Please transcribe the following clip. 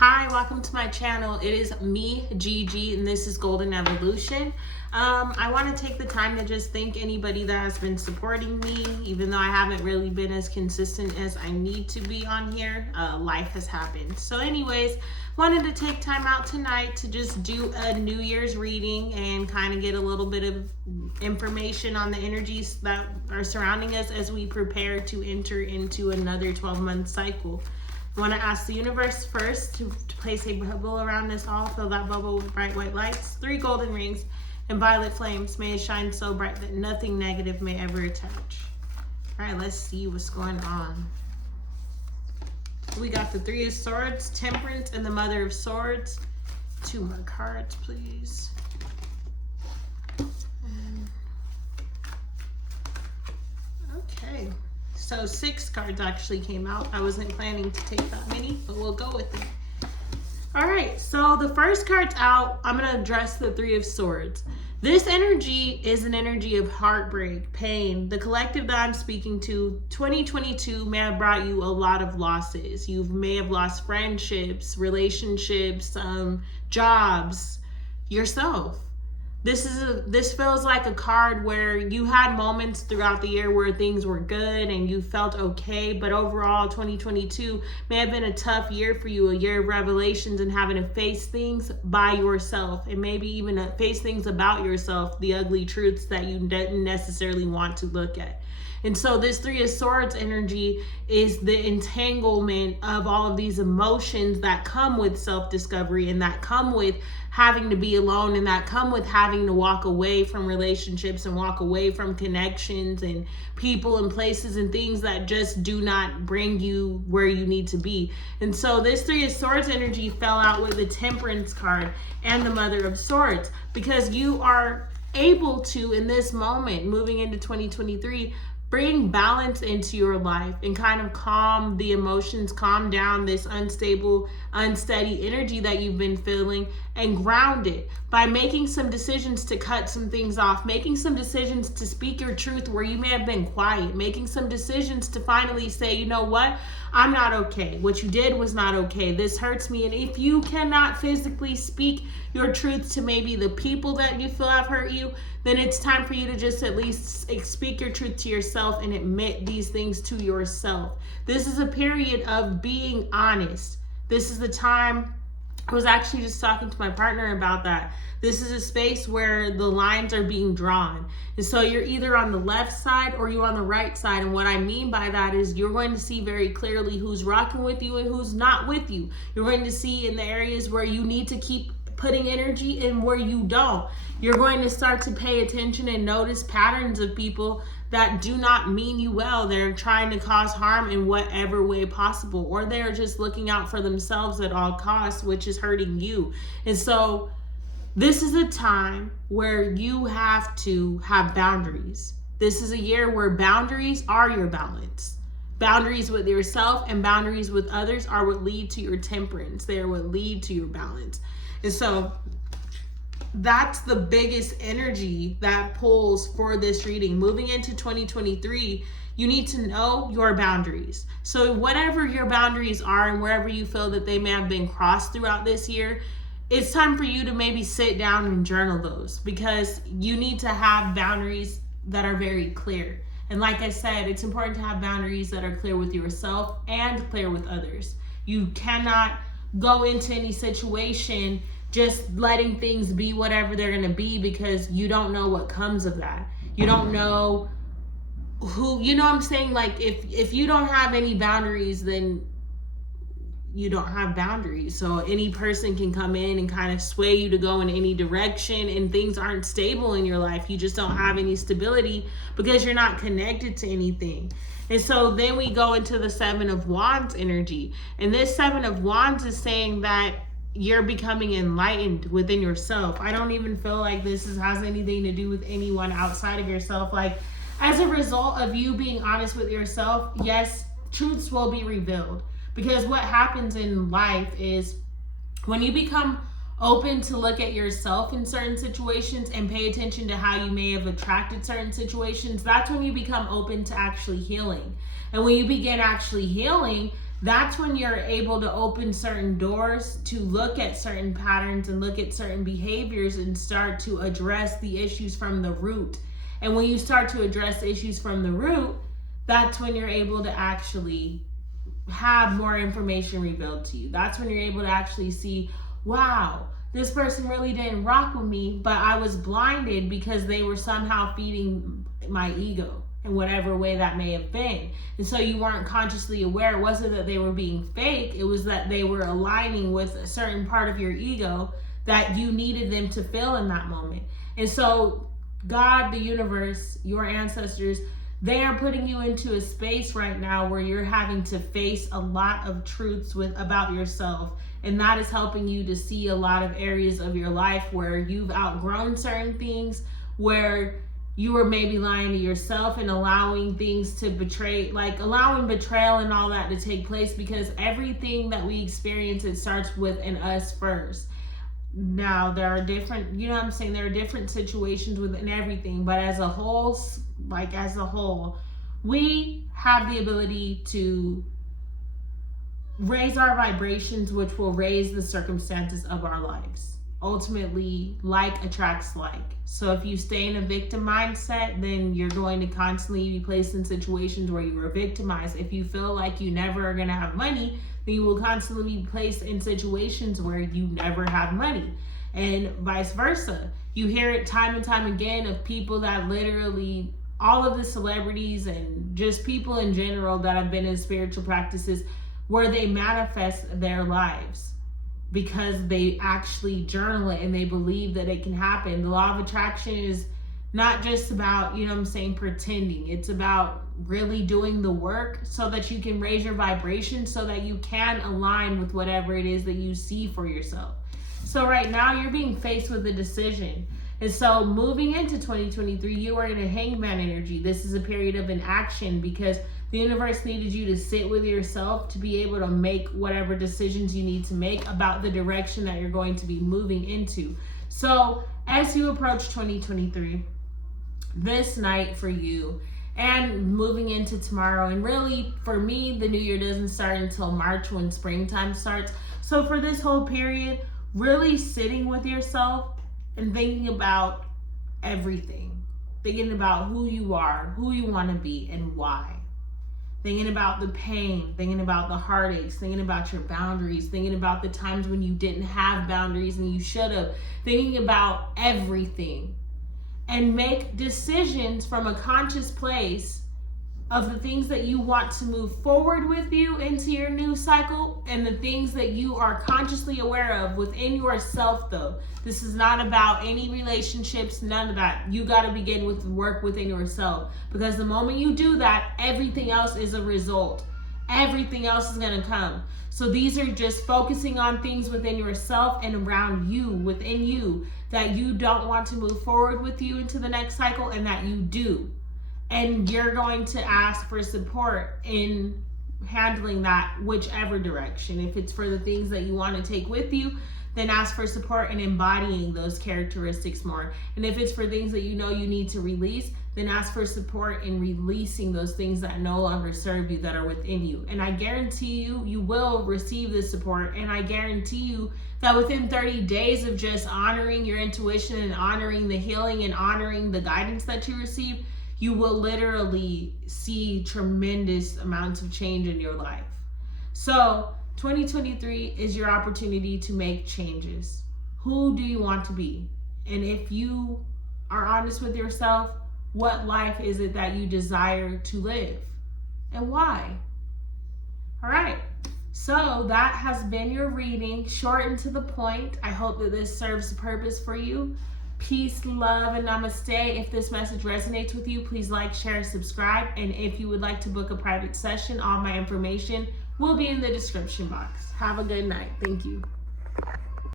Hi, welcome to my channel. It is me, Gigi, and this is Golden Evolution. I want to take the time to just thank anybody that has been supporting me, even though I haven't really been as consistent as I need to be on here. Life has happened. So anyways, wanted to take time out tonight to just do a New Year's reading and kind of get a little bit of information on the energies that are surrounding us as we prepare to enter into another 12-month cycle. I want to ask the universe first to place a bubble around us all. Fill that bubble with bright white lights, 3 golden rings, and violet flames. May it shine so bright that nothing negative may ever touch. All right, let's see what's going on. We got the 3 of Swords, Temperance, and the Mother of Swords. 2 more cards, please. Okay. So 6 cards actually came out. I wasn't planning to take that many, but we'll go with it. All right, so the first card's out. I'm going to address the 3 of Swords. This energy is an energy of heartbreak, pain. The collective that I'm speaking to, 2022 may have brought you a lot of losses. You may have lost friendships, relationships, jobs, yourself. This feels like a card where you had moments throughout the year where things were good and you felt okay, but overall 2022 may have been a tough year for you, a year of revelations and having to face things by yourself and maybe even face things about yourself, the ugly truths that you didn't necessarily want to look at. And so this 3 of Swords energy is the entanglement of all of these emotions that come with self-discovery and that come with having to be alone and that come with having to walk away from relationships and walk away from connections and people and places and things that just do not bring you where you need to be. And so this 3 of Swords energy fell out with the Temperance card and the Mother of Swords because you are able to, in this moment, moving into 2023, bring balance into your life and kind of calm the emotions, calm down this unstable, unsteady energy that you've been feeling and ground it by making some decisions to cut some things off, making some decisions to speak your truth where you may have been quiet, making some decisions to finally say, you know what, I'm not okay. What you did was not okay. This hurts me. And if you cannot physically speak your truth to maybe the people that you feel have hurt you, then it's time for you to just at least speak your truth to yourself and admit these things to yourself. This is a period of being honest. This is the time. I was actually just talking to my partner about that. This is a space where the lines are being drawn. And so you're either on the left side or you're on the right side. And what I mean by that is you're going to see very clearly who's rocking with you and who's not with you. You're going to see in the areas where you need to keep putting energy and where you don't. You're going to start to pay attention and notice patterns of people that do not mean you well. They're trying to cause harm in whatever way possible, or they're just looking out for themselves at all costs, which is hurting you. And so this is a time where you have to have boundaries. This is a year where boundaries are your balance. Boundaries with yourself and boundaries with others are what lead to your temperance. They are what lead to your balance. And so that's the biggest energy that pulls for this reading. Moving into 2023, you need to know your boundaries. So whatever your boundaries are and wherever you feel that they may have been crossed throughout this year, it's time for you to maybe sit down and journal those because you need to have boundaries that are very clear. And like I said, it's important to have boundaries that are clear with yourself and clear with others. You cannot go into any situation just letting things be whatever they're going to be because you don't know what comes of that. You don't know who, you know what I'm saying? Like if you don't have any boundaries, then you don't have boundaries. So any person can come in and kind of sway you to go in any direction and things aren't stable in your life. You just don't have any stability because you're not connected to anything. And so then we go into the 7 of Wands energy. And this 7 of Wands is saying that you're becoming enlightened within yourself. I don't even feel like this has anything to do with anyone outside of yourself. Like as a result of you being honest with yourself, yes, truths will be revealed. Because what happens in life is when you become open to look at yourself in certain situations and pay attention to how you may have attracted certain situations, that's when you become open to actually healing. And when you begin actually healing, that's when you're able to open certain doors to look at certain patterns and look at certain behaviors and start to address the issues from the root. And when you start to address issues from the root, that's when you're able to actually have more information revealed to you. That's when you're able to actually see, wow, this person really didn't rock with me, but I was blinded because they were somehow feeding my ego in whatever way that may have been. And so you weren't consciously aware. It wasn't that they were being fake. It was that they were aligning with a certain part of your ego that you needed them to feel in that moment. And so God, the universe, your ancestors, they are putting you into a space right now where you're having to face a lot of truths about yourself. And that is helping you to see a lot of areas of your life where you've outgrown certain things, where you were maybe lying to yourself and allowing things to betray, like allowing betrayal and all that to take place, because everything that we experience, it starts within us first. Now, there are different, you know what I'm saying? There are different situations within everything, but as a whole, we have the ability to raise our vibrations, which will raise the circumstances of our lives. Ultimately, like attracts like. So if you stay in a victim mindset, then you're going to constantly be placed in situations where you are victimized. If you feel like you never are going to have money, then you will constantly be placed in situations where you never have money, and vice versa. You hear it time and time again of people that literally, all of the celebrities and just people in general that have been in spiritual practices where they manifest their lives because they actually journal it and they believe that it can happen. The law of attraction is not just about, you know what I'm saying, pretending. It's about really doing the work so that you can raise your vibration so that you can align with whatever it is that you see for yourself. So right now you're being faced with a decision. And so moving into 2023, you are in a hangman energy. This is a period of inaction because the universe needed you to sit with yourself to be able to make whatever decisions you need to make about the direction that you're going to be moving into. So as you approach 2023, this night for you and moving into tomorrow, and really for me, the new year doesn't start until March when springtime starts. So for this whole period, really sitting with yourself and thinking about everything, thinking about who you are, who you want to be, and why. Thinking about the pain, thinking about the heartaches, thinking about your boundaries, thinking about the times when you didn't have boundaries and you should have, thinking about everything. And make decisions from a conscious place of the things that you want to move forward with you into your new cycle and the things that you are consciously aware of within yourself, though. This is not about any relationships, none of that. You got to begin with the work within yourself, because the moment you do that, everything else is a result. Everything else is going to come. So these are just focusing on things within yourself and around you, within you, that you don't want to move forward with you into the next cycle and that you do. And you're going to ask for support in handling that whichever direction. If it's for the things that you want to take with you, then ask for support in embodying those characteristics more. And if it's for things that you know you need to release, then ask for support in releasing those things that no longer serve you, that are within you. And I guarantee you, you will receive this support. And I guarantee you that within 30 days of just honoring your intuition and honoring the healing and honoring the guidance that you receive, you will literally see tremendous amounts of change in your life. So 2023 is your opportunity to make changes. Who do you want to be? And if you are honest with yourself, what life is it that you desire to live and why? All right. So that has been your reading, short and to the point. I hope that this serves a purpose for you. Peace, love, and namaste. If this message resonates with you, please like, share, subscribe. And if you would like to book a private session, all my information will be in the description box. Have a good night. Thank you.